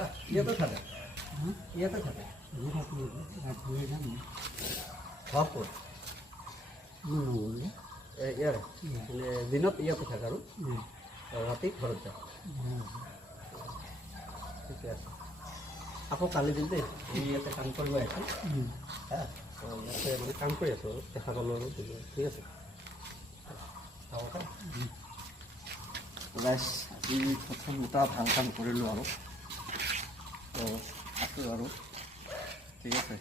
হা ইয়াতে থাকে ইয়াতে থাকে ঘৰ ক'ত ইয়াৰে মানে দিনত ইয়াতে থাকে আৰু ৰাতি ঘৰত যাওঁ ঠিকে আছে আকৌ কালি দিম দেই এই ইয়াতে কাম কৰিব আহিছোঁ হা ইয়াতে মানে কাম কৰি আছোঁ আৰু দেখা পালোঁ আৰু ঠিক আছে ৰাইজ আজি প্ৰথম দুটা ভাল কাম কৰিলোঁ আৰু তো আছোঁ আৰু ঠিক আছে